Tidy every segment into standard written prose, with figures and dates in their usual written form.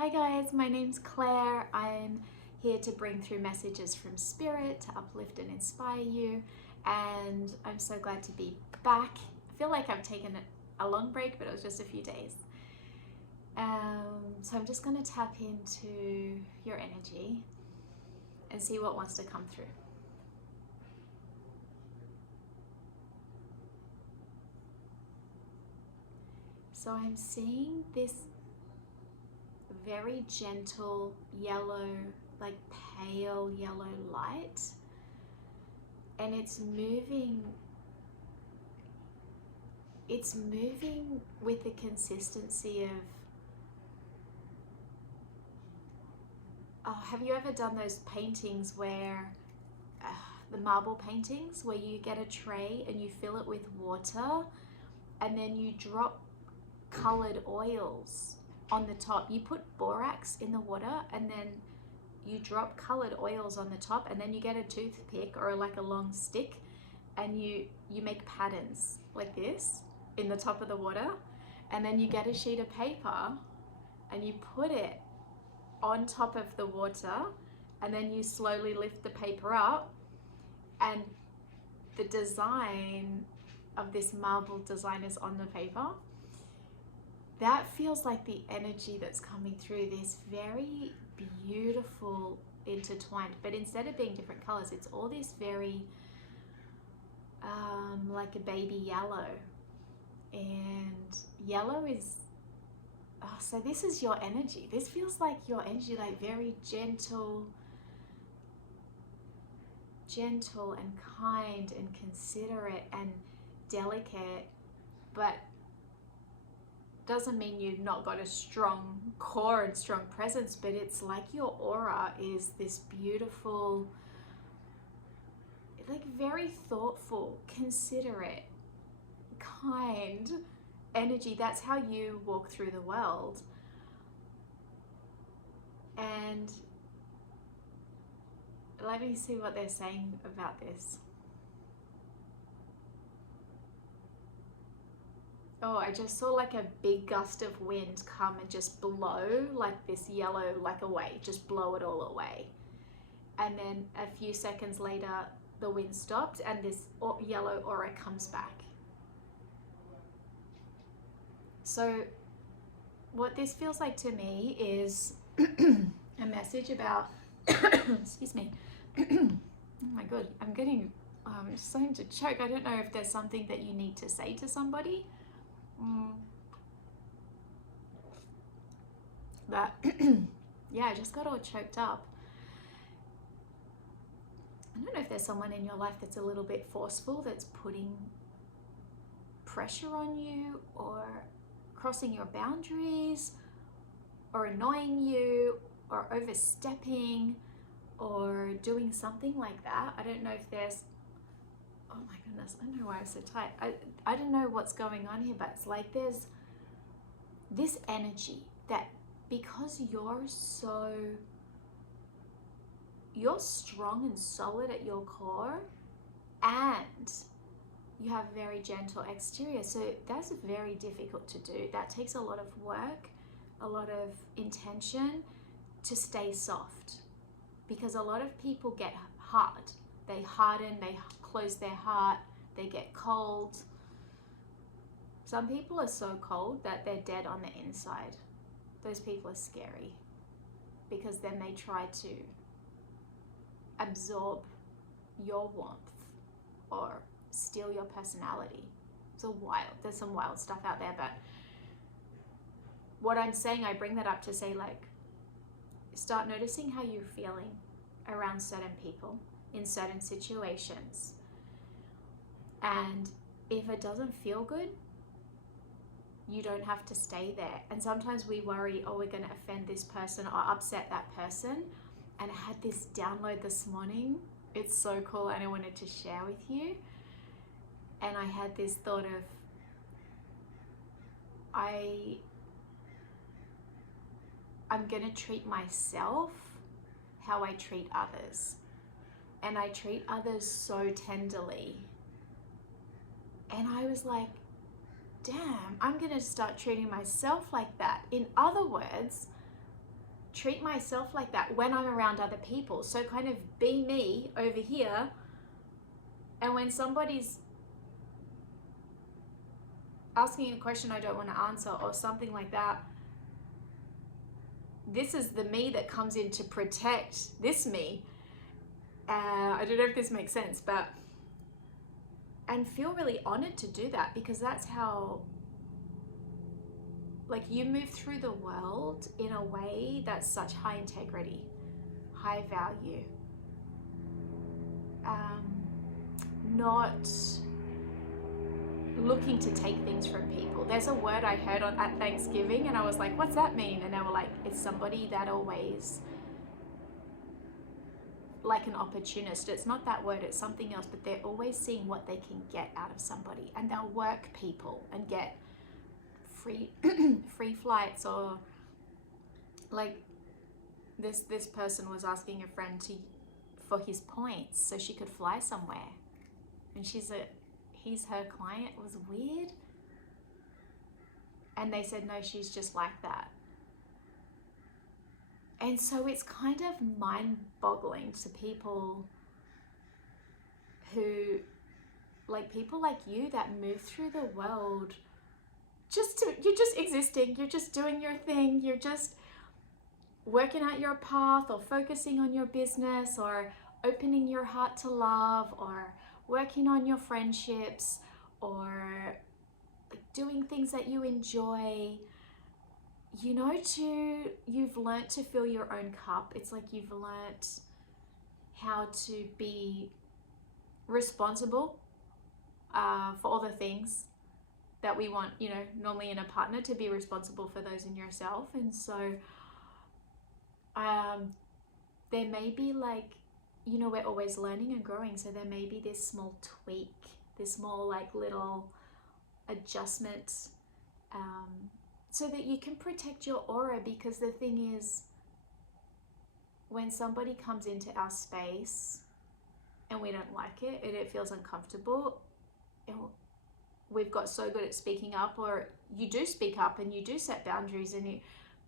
Hi guys, my name's Claire. I'm here to bring through messages from Spirit to uplift and inspire you, and I'm so glad to be back. I feel like I've taken a long break, but it was just a few days. So I'm just going to tap into your energy and see what wants to come through. So I'm seeing this very gentle yellow, like pale yellow light, and it's moving with the consistency of have you ever done those paintings where the marble paintings where you get a tray and you fill it with water and then you drop colored oils on the top? You put borax in the water and then you drop colored oils on the top, and then you get a toothpick or like a long stick and you make patterns like this in the top of the water, and then you get a sheet of paper and you put it on top of the water, and then you slowly lift the paper up, and the design of this marble design is on the paper. That feels like the energy that's coming through, this very beautiful intertwined, but instead of being different colors, it's all this very like a baby yellow. And yellow is so this is your energy. This feels like your energy, like very gentle and kind and considerate and delicate, but doesn't mean you've not got a strong core and strong presence, but it's like your aura is this beautiful, like very thoughtful, considerate, kind energy. That's how you walk through the world. And let me see what they're saying about this. Oh, I just saw like a big gust of wind come and just blow like this yellow like away, just blow it all away. And then a few seconds later, the wind stopped and this yellow aura comes back. So what this feels like to me is a message about, excuse me, oh my God, I'm starting to choke. I don't know if there's something that you need to say to somebody. But yeah, I just got all choked up. I don't know if there's someone in your life that's a little bit forceful, that's putting pressure on you or crossing your boundaries or annoying you or overstepping or doing something like that. I don't know if there's, oh my goodness, I don't know why I'm so tight. I don't know what's going on here, but it's like there's this energy that because you're strong and solid at your core, and you have a very gentle exterior, so that's very difficult to do. That takes a lot of work, a lot of intention to stay soft, because a lot of people get hard. They harden, they close their heart, they get cold. Some people are so cold that they're dead on the inside. Those people are scary, because then they try to absorb your warmth or steal your personality. There's some wild stuff out there, but what I'm saying, I bring that up to say, like, start noticing how you're feeling around certain people in certain situations. And if it doesn't feel good, you don't have to stay there. And sometimes we worry, oh, we're going to offend this person or upset that person. And I had this download this morning. It's so cool, and I wanted to share with you. And I had this thought of, I'm going to treat myself how I treat others. And I treat others so tenderly. And I was like, damn, I'm going to start treating myself like that. In other words, treat myself like that when I'm around other people. So kind of be me over here, and when somebody's asking a question I don't want to answer or something like that, this is the me that comes in to protect this me. I don't know if this makes sense, but and feel really honored to do that, because that's how, like, you move through the world in a way that's such high integrity, high value, not looking to take things from people. There's a word I heard at Thanksgiving and I was like, what's that mean? And they were like, it's somebody that always, like an opportunist. It's not that word, it's something else, but they're always seeing what they can get out of somebody, and they'll work people and get free free flights, or like this person was asking a friend for his points so she could fly somewhere, and he's her client. It was weird, and they said no, she's just like that. And so it's kind of mind-boggling to people who, like people like you that move through the world you're just existing, you're just doing your thing, you're just working out your path, or focusing on your business, or opening your heart to love, or working on your friendships, or doing things that you enjoy. You know, you've learnt to fill your own cup. It's like you've learnt how to be responsible for all the things that we want, you know, normally in a partner, to be responsible for those in yourself. And so there may be, like, you know, we're always learning and growing, so there may be this small tweak, this small like little adjustment, so that you can protect your aura. Because the thing is, when somebody comes into our space and we don't like it and it feels uncomfortable, we've got so good at speaking up, or you do speak up and you do set boundaries,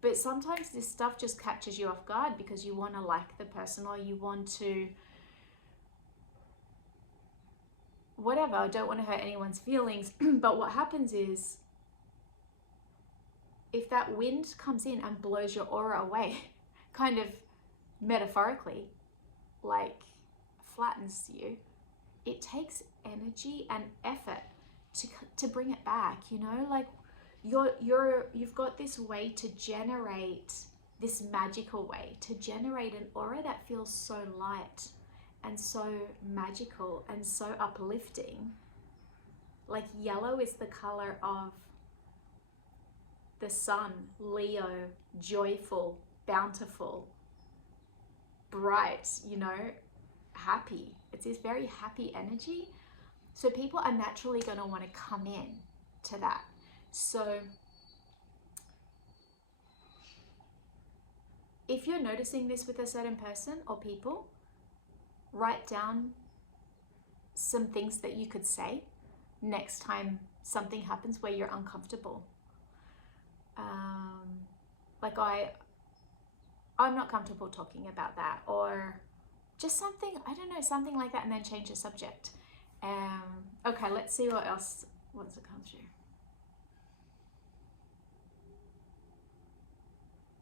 but sometimes this stuff just catches you off guard because you want to like the person, or you want to whatever, I don't want to hurt anyone's feelings. But what happens is, if that wind comes in and blows your aura away, kind of metaphorically, like flattens you, it takes energy and effort to bring it back, you know, like you've got this way to generate, this magical way to generate an aura that feels so light and so magical and so uplifting. Like yellow is the color of the sun, Leo, joyful, bountiful, bright, you know, happy. It's this very happy energy. So people are naturally going to want to come in to that. So if you're noticing this with a certain person or people, write down some things that you could say next time something happens where you're uncomfortable. Like I'm not comfortable talking about that, or just something, I don't know, something like that, and then change the subject. Okay, let's see what else wants to come through.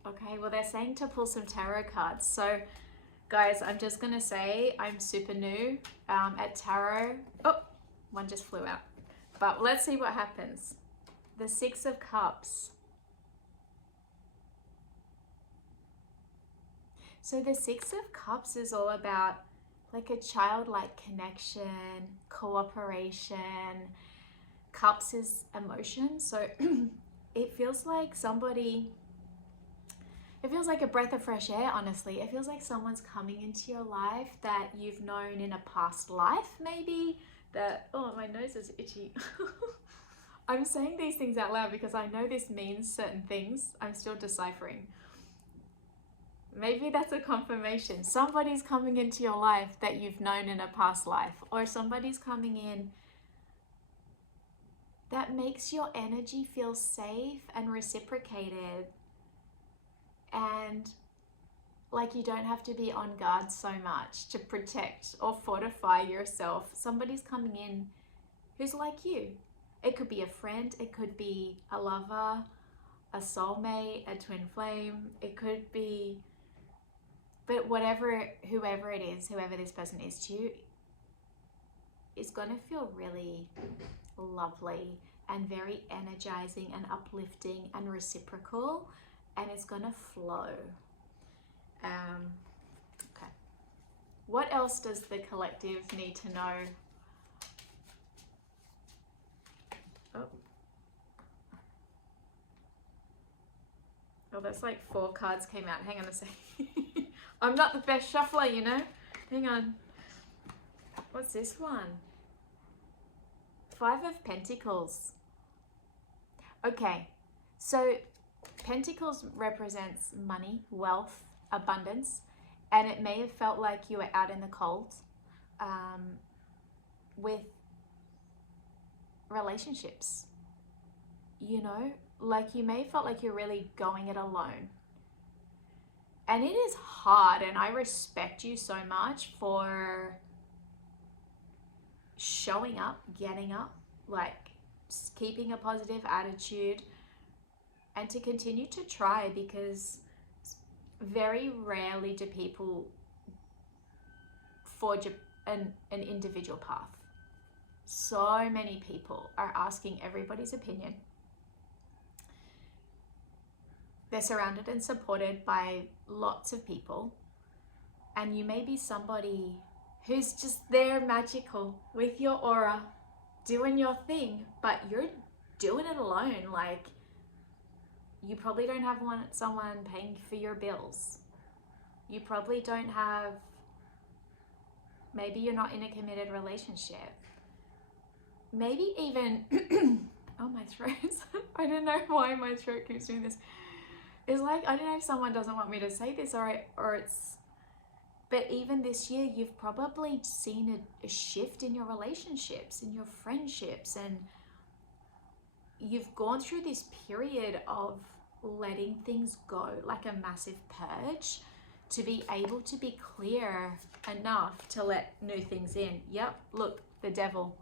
Okay, well, they're saying to pull some tarot cards. So guys, I'm just gonna say I'm super new at tarot. Oh, one just flew out. But let's see what happens. The Six of Cups. So the Six of Cups is all about like a childlike connection, cooperation. Cups is emotion. So it feels like it feels like a breath of fresh air, honestly. It feels like someone's coming into your life that you've known in a past life, maybe. Oh, my nose is itchy. I'm saying these things out loud because I know this means certain things. I'm still deciphering. Maybe that's a confirmation. Somebody's coming into your life that you've known in a past life, or somebody's coming in that makes your energy feel safe and reciprocated. And Like, you don't have to be on guard so much to protect or fortify yourself. Somebody's coming in who's like you. It could be a friend, it could be a lover, a soulmate, a twin flame, it could be, but whoever it is, whoever this person is to you, is going to feel really lovely and very energizing and uplifting and reciprocal, and it's going to flow. Okay. What else does the collective need to know? Oh, that's like 4 cards came out. Hang on a second. I'm not the best shuffler, you know. Hang on. What's this one? 5 of Pentacles. Okay, so Pentacles represents money, wealth, abundance, and it may have felt like you were out in the cold with relationships, you know, like you may have felt like you're really going it alone. And it is hard, and I respect you so much for showing up, getting up, like keeping a positive attitude, and to continue to try, because very rarely do people forge an individual path. So many people are asking everybody's opinion. They're surrounded and supported by lots of people, and you may be somebody who's just there magical with your aura, doing your thing, but you're doing it alone. Like, you probably don't have someone paying for your bills. You probably don't have, maybe you're not in a committed relationship. Maybe even, oh, my throat. I don't know why my throat keeps doing this. It's like, I don't know if someone doesn't want me to say this or it's, but even this year, you've probably seen a shift in your relationships, in your friendships, and you've gone through this period of letting things go, like a massive purge, to be able to be clear enough to let new things in. Yep, look, the devil.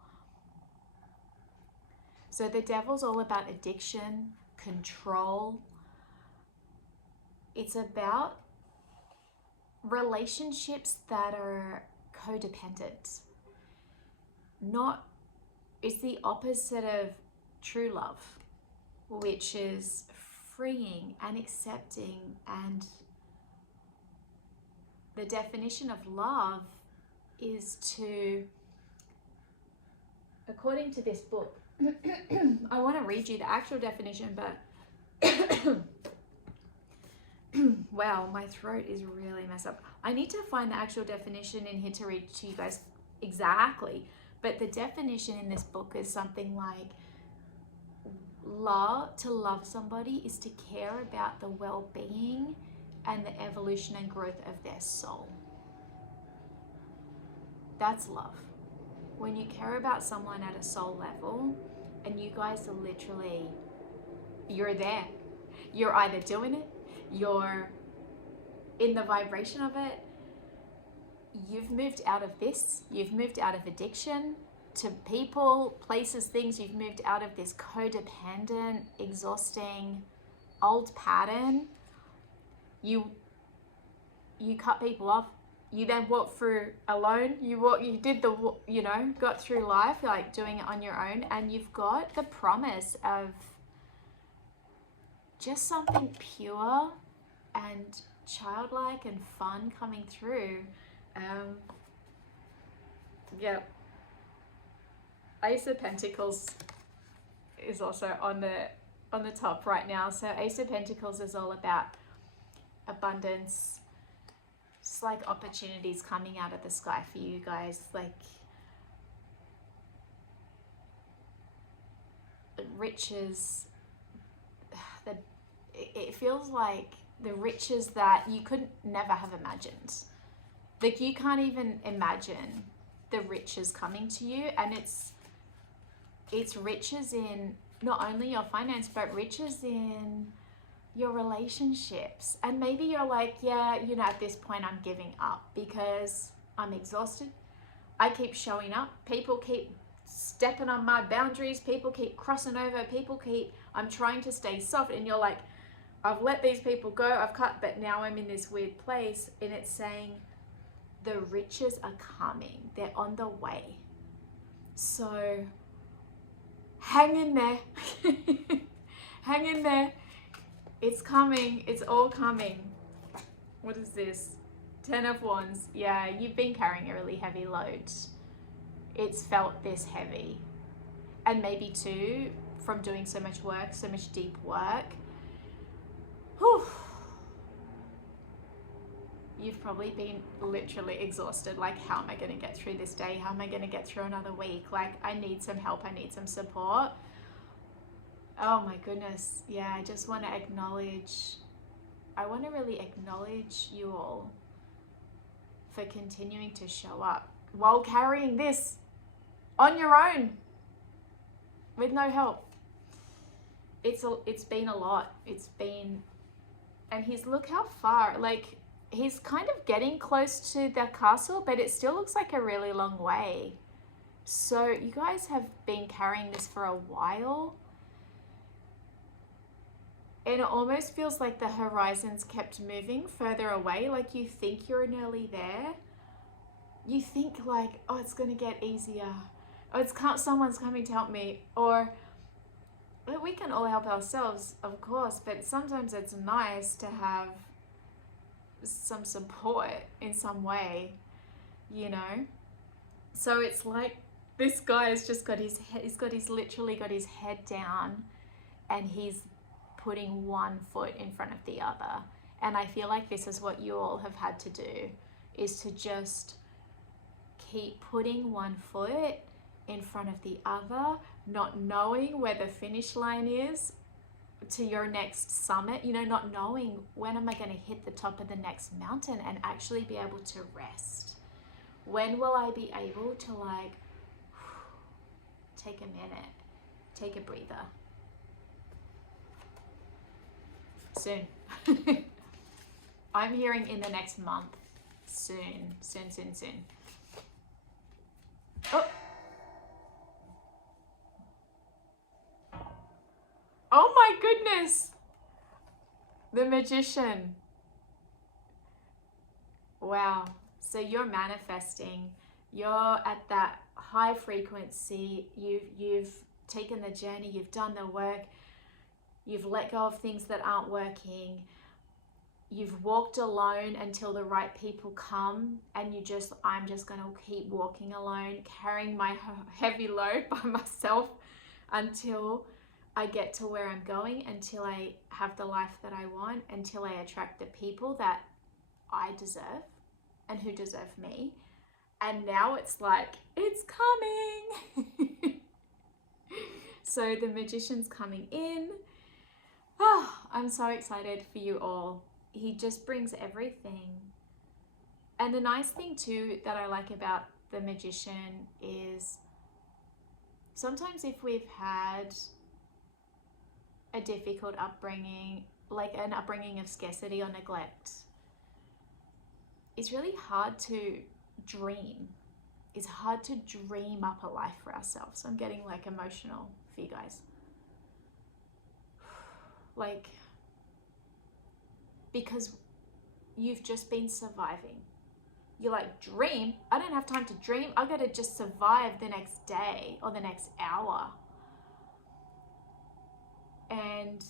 So the devil's all about addiction, control. It's about relationships that are codependent. It's the opposite of true love, which is freeing and accepting. And the definition of love is to, according to this book, I want to read you the actual definition, but wow, my throat is really messed up. I need to find the actual definition in here to read to you guys exactly. But the definition in this book is something like, to love somebody is to care about the well-being and the evolution and growth of their soul. That's love. When you care about someone at a soul level, and you guys are literally, you're there. You're either doing it, you're in the vibration of it, you've moved out of this, you've moved out of addiction to people, places, things, you've moved out of this codependent, exhausting, old pattern. You cut people off, you then walk through alone, got through life, like doing it on your own, and you've got the promise of just something pure and childlike and fun coming through. Ace of Pentacles is also on the top right now. So Ace of Pentacles is all about abundance, just like opportunities coming out of the sky for you guys, like riches. It feels like the riches that you could never have imagined. Like, you can't even imagine the riches coming to you, and it's riches in not only your finance, but riches in your relationships. And maybe you're like, yeah, you know, at this point I'm giving up because I'm exhausted. I keep showing up. People keep stepping on my boundaries. People keep crossing over. I'm trying to stay soft. And you're like, I've let these people go. I've cut, but now I'm in this weird place. And it's saying the riches are coming. They're on the way. So hang in there. Hang in there. It's coming. It's all coming. What is this? 10 of Wands. Yeah, you've been carrying a really heavy load. It's felt this heavy. And maybe too, from doing so much work, so much deep work, whew, you've probably been literally exhausted. Like, how am I going to get through this day? How am I going to get through another week? Like, I need some help. I need some support. Oh my goodness. Yeah, I just want to really acknowledge you all for continuing to show up while carrying this on your own with no help. It's been a lot. And look how far, like, he's kind of getting close to the castle, but it still looks like a really long way. So you guys have been carrying this for a while. And it almost feels like the horizons kept moving further away. Like, you think you're nearly there. You think like, oh, it's going to get easier. Oh, someone's coming to help me. Or we can all help ourselves, of course. But sometimes it's nice to have some support in some way, So it's like this guy has just got he's literally got his head down, and he's putting one foot in front of the other. And I feel like this is what you all have had to do, is to just keep putting one foot in front of the other, not knowing where the finish line is to your next summit, not knowing when am I going to hit the top of the next mountain and actually be able to rest. When will I be able to take a minute, take a breather? Soon. I'm hearing in the next month. Soon. Oh my goodness. The Magician. Wow. So you're manifesting. You're at that high frequency. You've taken the journey. You've done the work. You've let go of things that aren't working. You've walked alone until the right people come, and I'm just going to keep walking alone, carrying my heavy load by myself until I get to where I'm going, until I have the life that I want, until I attract the people that I deserve and who deserve me. And now it's like, it's coming. So the Magician's coming in. Oh, I'm so excited for you all. He just brings everything. And the nice thing too that I like about the Magician is sometimes if we've had a difficult upbringing, like an upbringing of scarcity or neglect, it's really hard to dream. It's hard to dream up a life for ourselves. I'm getting emotional for you guys. Because you've just been surviving. You're like, dream? I don't have time to dream. I gotta just survive the next day or the next hour. And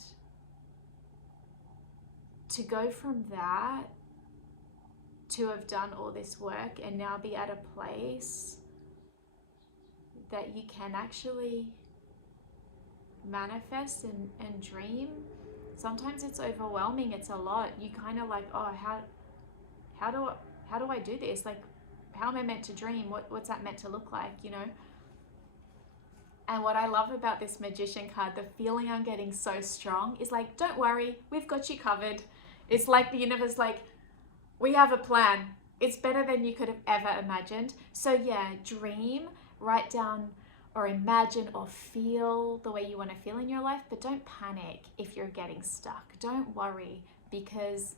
to go from that to have done all this work and now be at a place that you can actually manifest and dream, sometimes it's overwhelming. It's a lot. You kind of oh, how do I do this? How am I meant to dream? What's that meant to look like, And what I love about this Magician card, the feeling I'm getting so strong is don't worry, we've got you covered. It's like the universe, we have a plan. It's better than you could have ever imagined. So yeah, dream, write down or imagine or feel the way you want to feel in your life, but don't panic if you're getting stuck. Don't worry, because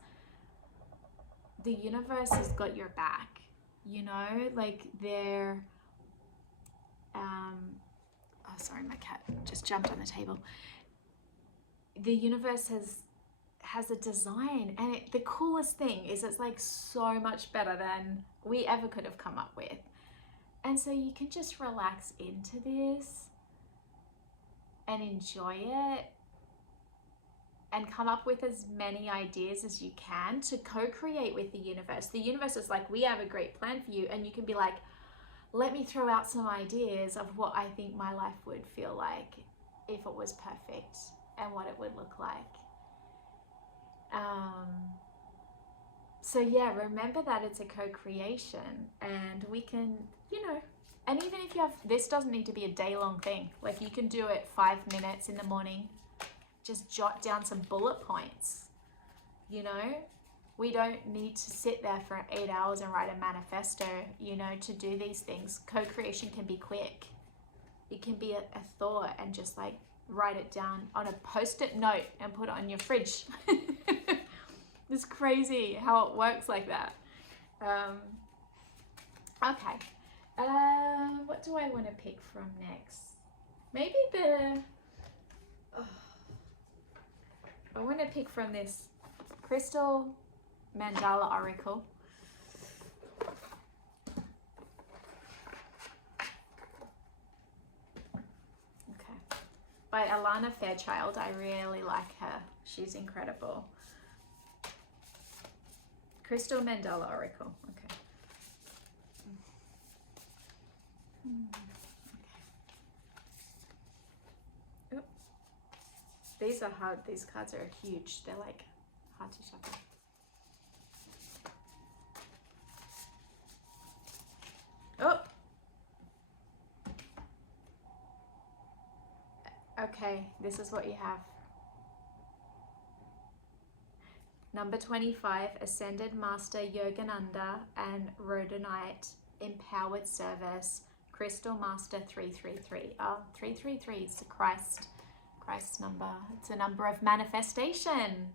the universe has got your back, you know, like they're, oh, sorry, my cat just jumped on the table. The universe has a design, and the coolest thing is it's like so much better than we ever could have come up with. And so you can just relax into this and enjoy it and come up with as many ideas as you can to co-create with the universe. The universe is like, we have a great plan for you, and you can be like, let me throw out some ideas of what I think my life would feel like if it was perfect and what it would look like. So yeah, remember that it's a co-creation, and we can, you know, and even if you have, this doesn't need to be a day-long thing. Like, you can do it 5 minutes in the morning. Just jot down some bullet points, you know. We don't need to sit there for 8 hours and write a manifesto, you know, to do these things. Co-creation can be quick. It can be a thought, and just like write it down on a post-it note and put it on your fridge. It's crazy how it works like that. Okay. What do I want to pick from next? Maybe I want to pick from this Crystal Mandala Oracle. Okay. By Alana Fairchild. I really like her. She's incredible. Crystal Mandala Oracle. Okay. Okay. Oop. These are hard. These cards are huge. They're like hard to shuffle. Oh. Okay, this is what you have. Number 25, Ascended Master Yogananda and Rhodonite Empowered Service, Crystal Master 333. Oh, 333 is the Christ's number. It's a number of manifestation.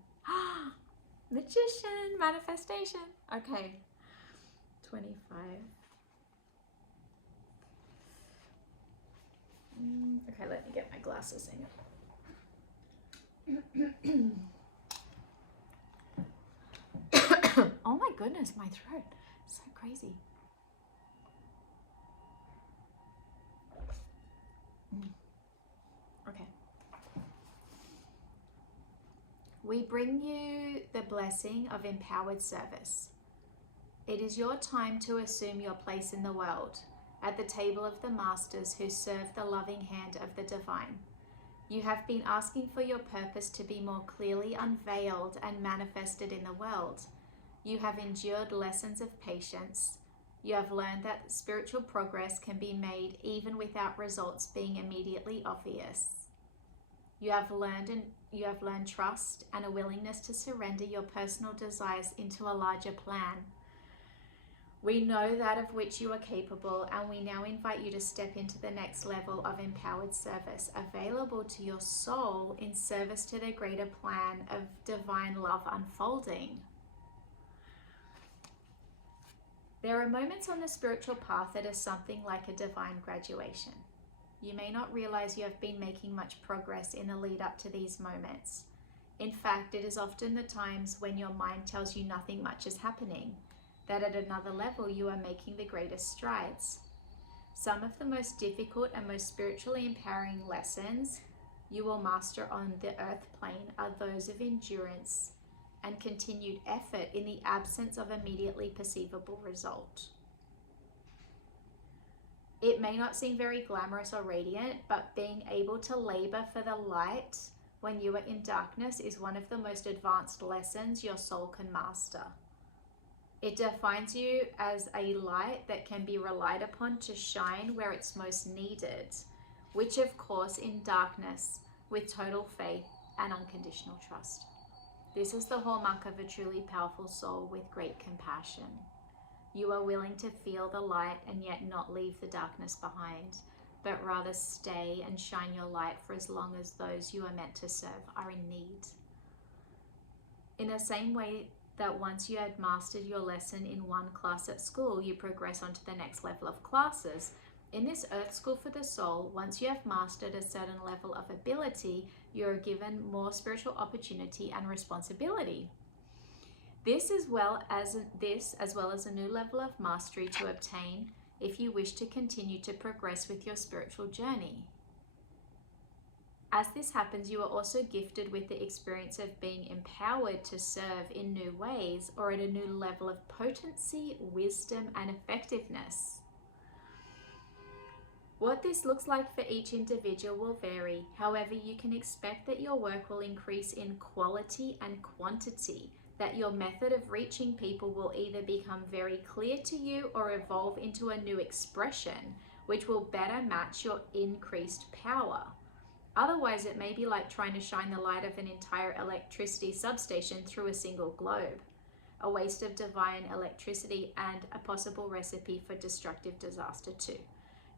Magician, manifestation. Okay, 25. Okay, let me get my glasses in. Oh my goodness, my throat. So crazy. Okay. We bring you the blessing of empowered service. It is your time to assume your place in the world, at the table of the masters who serve the loving hand of the divine. You have been asking for your purpose to be more clearly unveiled and manifested in the world. You have endured lessons of patience. You have learned that spiritual progress can be made even without results being immediately obvious. You have learned trust and a willingness to surrender your personal desires into a larger plan. We know that of which you are capable, and we now invite you to step into the next level of empowered service, available to your soul in service to the greater plan of divine love unfolding. There are moments on the spiritual path that are something like a divine graduation. You may not realize you have been making much progress in the lead up to these moments. In fact, it is often the times when your mind tells you nothing much is happening, that at another level you are making the greatest strides. Some of the most difficult and most spiritually empowering lessons you will master on the earth plane are those of endurance and continued effort in the absence of immediately perceivable result. It may not seem very glamorous or radiant, but being able to labor for the light when you are in darkness is one of the most advanced lessons your soul can master. It defines you as a light that can be relied upon to shine where it's most needed, which of course in darkness, with total faith and unconditional trust. This is the hallmark of a truly powerful soul with great compassion. You are willing to feel the light and yet not leave the darkness behind, but rather stay and shine your light for as long as those you are meant to serve are in need. In the same way that once you had mastered your lesson in one class at school, you progress on to the next level of classes. In this Earth School for the Soul, once you have mastered a certain level of ability, you are given more spiritual opportunity and responsibility. This as well as a new level of mastery to obtain if you wish to continue to progress with your spiritual journey. As this happens, you are also gifted with the experience of being empowered to serve in new ways or at a new level of potency, wisdom, and effectiveness. What this looks like for each individual will vary. However, you can expect that your work will increase in quality and quantity, that your method of reaching people will either become very clear to you or evolve into a new expression, which will better match your increased power. Otherwise, it may be like trying to shine the light of an entire electricity substation through a single globe, a waste of divine electricity and a possible recipe for destructive disaster too.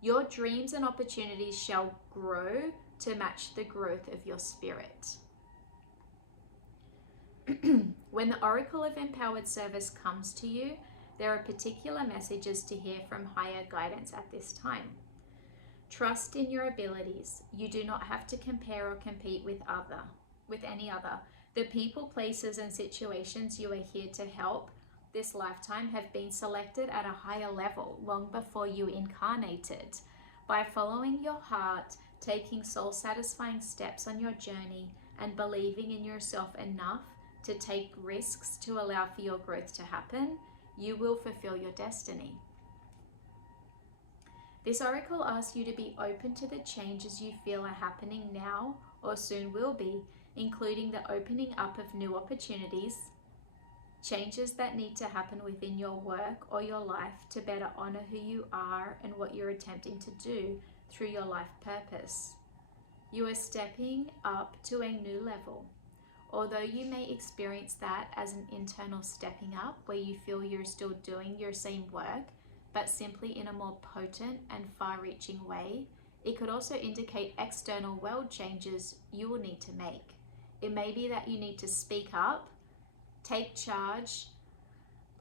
Your dreams and opportunities shall grow to match the growth of your spirit. When the Oracle of Empowered Service comes to you, there are particular messages to hear from higher guidance at this time. Trust in your abilities. You do not have to compare or compete with any other. The people, places, and situations you are here to help this lifetime have been selected at a higher level long before you incarnated. By following your heart, taking soul-satisfying steps on your journey, and believing in yourself enough to take risks to allow for your growth to happen, you will fulfill your destiny. This oracle asks you to be open to the changes you feel are happening now or soon will be, including the opening up of new opportunities, changes that need to happen within your work or your life to better honor who you are and what you're attempting to do through your life purpose. You are stepping up to a new level. Although you may experience that as an internal stepping up where you feel you're still doing your same work, but simply in a more potent and far-reaching way, it could also indicate external world changes you will need to make. It may be that you need to speak up, take charge,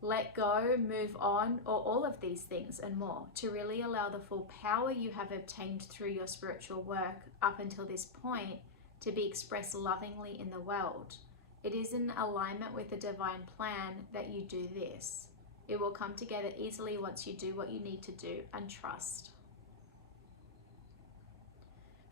let go, move on, or all of these things and more to really allow the full power you have obtained through your spiritual work up until this point to be expressed lovingly in the world. It is in alignment with the divine plan that you do this. It will come together easily once you do what you need to do and trust.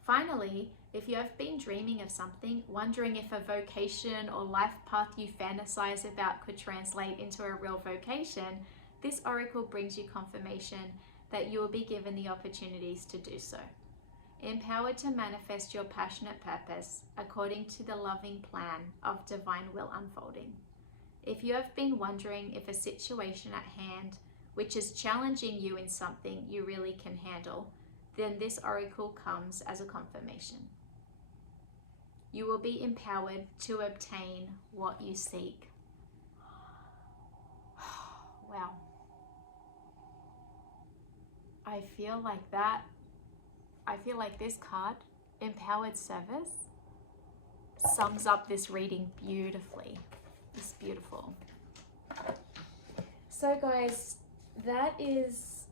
Finally, if you have been dreaming of something, wondering if a vocation or life path you fantasize about could translate into a real vocation, this oracle brings you confirmation that you will be given the opportunities to do so. Empowered to manifest your passionate purpose according to the loving plan of divine will unfolding. If you have been wondering if a situation at hand which is challenging you in something you really can handle, then this oracle comes as a confirmation. You will be empowered to obtain what you seek. Wow. I feel like this card, Empowered Service, sums up this reading beautifully. It's beautiful. So guys, that is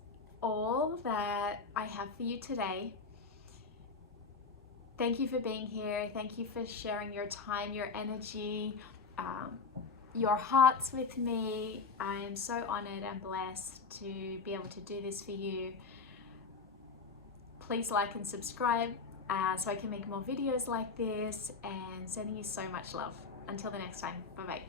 all that I have for you today. Thank you for being here. Thank you for sharing your time, your energy, your hearts with me. I am so honored and blessed to be able to do this for you. Please like and subscribe so I can make more videos like this, and sending you so much love. Until the next time, bye-bye.